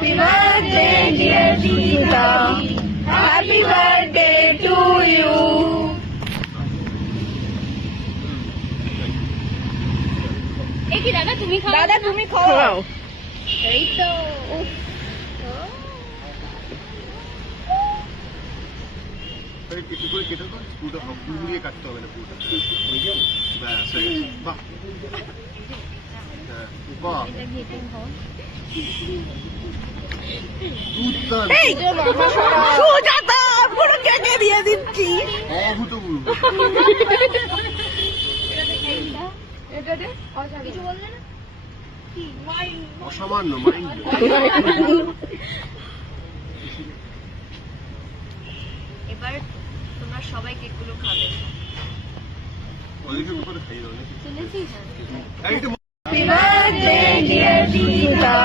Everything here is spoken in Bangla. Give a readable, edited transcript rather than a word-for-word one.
Happy birthday, dear Deepika. Happy birthday to you. কি দাদা তুমি খাও, দাদা তুমি খাও। এই তো একটু করে কেটে দাও, পুরোটা ঘুরিয়ে কাটতে হবে না পুরোটা। ব্যাস হয়ে গেছে। বাহ বাহ সুজাতা পুরো কেটে দিয়ে দিচ্ছি। অভূতপূর্ব। কিছু বললে না অসামান্য মাইন্ড। এবার তোমরা সবাই কেকগুলো খাবে। ওদেরকে উপরে খাইয়ে দাও নাকি? শুনেছিস? এইটা Happy birthday, dear Deepika.